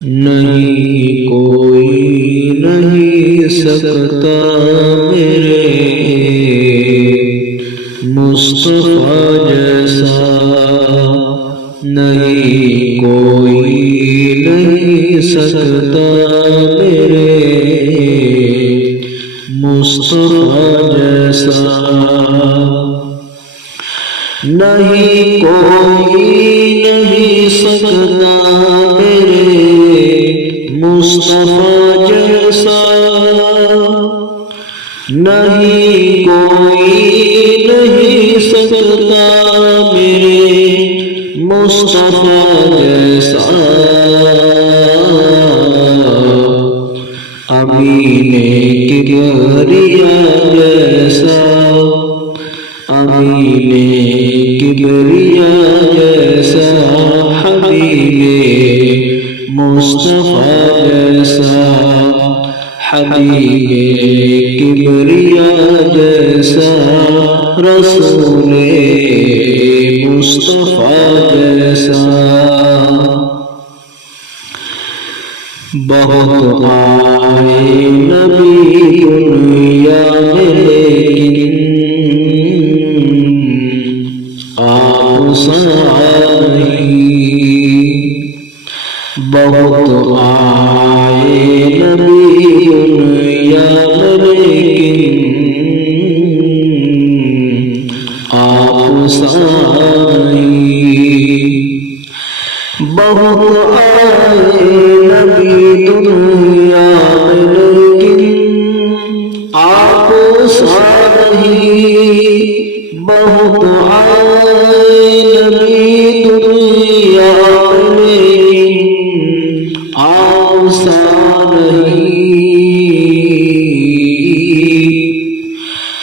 نہیں کوئی نہیں سکتا میرے مصطفیٰ جیسا، نہیں کوئی نہیں سکتا میرے مصطفیٰ جیسا، نہیں کوئی نہیں سکتا میرے مصطفیٰ جیسا، نہیں کوئی نہیں سکتا میرے مصطفیٰ جیسا، امین کبریا جیسا، امین کبریا جیسا، حبیب مصطفیٰ جیسا، حبیب کبریا جیسا، رسول مصطفیٰ جیسا، بہت آئے نبی دنیا میں لیکن آپ سا نہیں، بہت آئے نبی دنیا میں لیکن آپ سا نہیں، بہت آئے نبی دنیا میں لیکن آپ سا نہیں، بہت آئے نبی دنیا میں لیکن آپ سا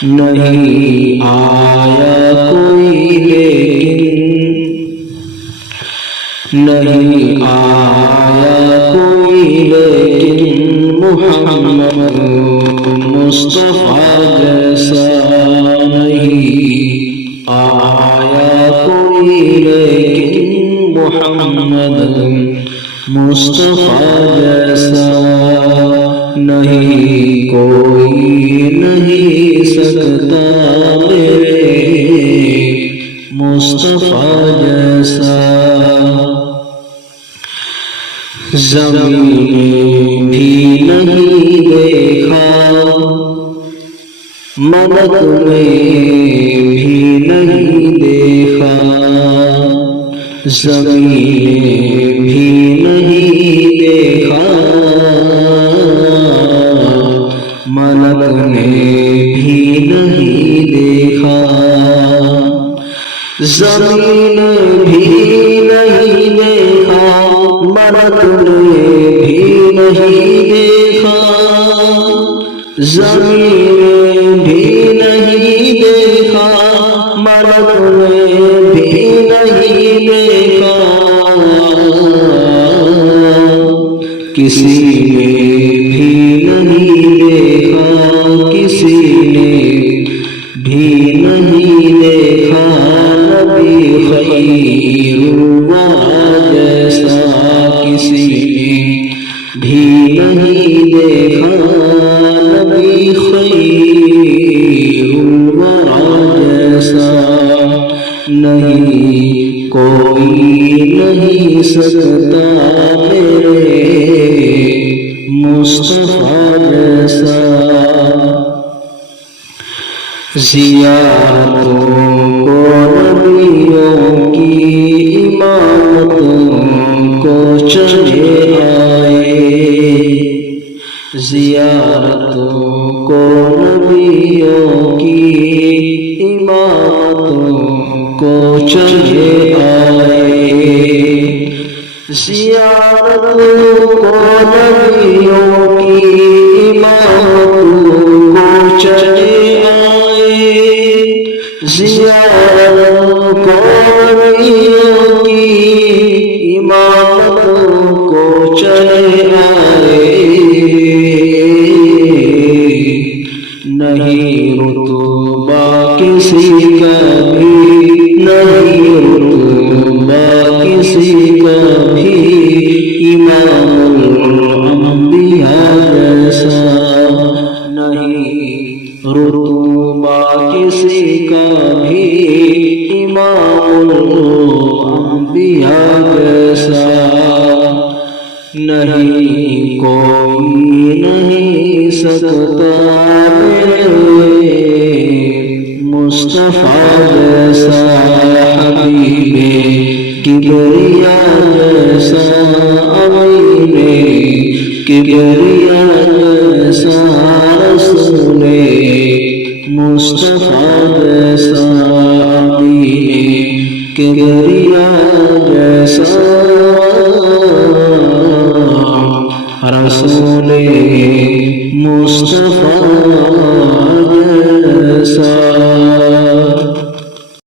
نہیں آیا کوئی لیکن، نہیں آیا کوئی لیکن محمد مصطفیٰ جیسا، نہیں آیا کوئی لیکن محمد مصطفیٰ جیسا، نہیں کوئی نہیں سکتا میرے مصطفیٰ جیسا، زمین نے بھی نہیں دیکھا، ملک نے بھی نہیں دیکھا، زمین نے بھی نہیں دیکھا، ملک نے بھی نہیں دیکھا، زمین بھی نہیں دیکھا، ملک نے بھی نہیں دیکھا، زمین بھی نہیں دیکھا، ملک نے بھی نہیں دیکھا، کسی نے بھی نہیں دیکھا، کسی نے بھی نہیں دیکھا، نبی خیر الورا جیسا، کسی نے بھی نہیں دیکھا، نبی خیر الورا جیسا، نہیں کوئی نہیں سکتا میرے مصطفیٰ جیسا، زیارتوں کو نبیوں کی امامتوں کو چلے آئے، زیارتوں کو نبیوں کی امامتوں کو چلے آئے، زیارتوں کو نبیوں کی امامتوں کو چلے آئے، زیارتوں کو نبیوں کی امامتوں کو چلے آئے، نہیں رتبہ کسی کا بھی، نہیں رتبہ کسی کا بھی، امام نہیں کوئی نہیں سکتا میرے مصطفیٰ جیسا حبیب کبریا جیسا امین کبریا جیسا رسول مصطفیٰ جیسا امین کبریا جیسا رسول مصطفیٰ جیسا